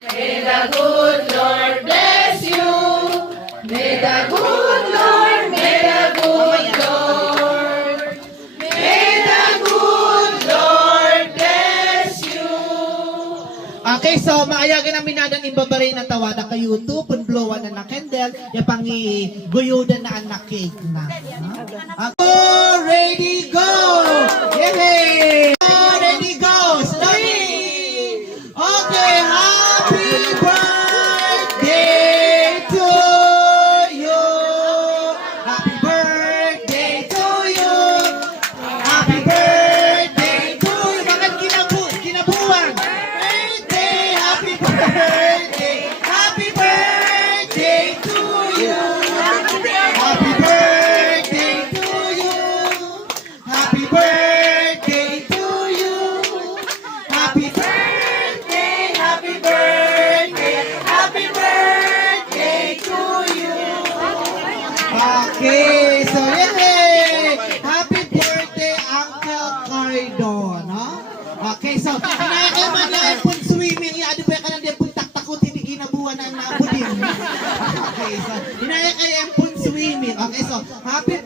May the good Lord bless you. May the good Lord, may the good Lord, may the good Lord bless you. Okay, so maayagan namin nadan imbabaray na tawada ka YouTube, punblowan na na candle, yapangi guyudan na anak cake na. Ako, ready, go! Yay! Ready, go! Study! Okay, happy birthday to you! Happy birthday to you! Happy birthday to you! Bakit kinabuhan? Birthday! Happy birthday! Happy birthday to you! Happy birthday to you! Happy birthday to you! Happy birthday! Happy birthday! Happy birthday to you! Okay, so yay! Happy birthday, Uncle Cardon, no? Okay, so inaya man na ipon swimming, ado ba ka na di pun taktakot hindi ginabuhan ang nabudin. Okay, so inaya kay ipon swimming. Okay, so happy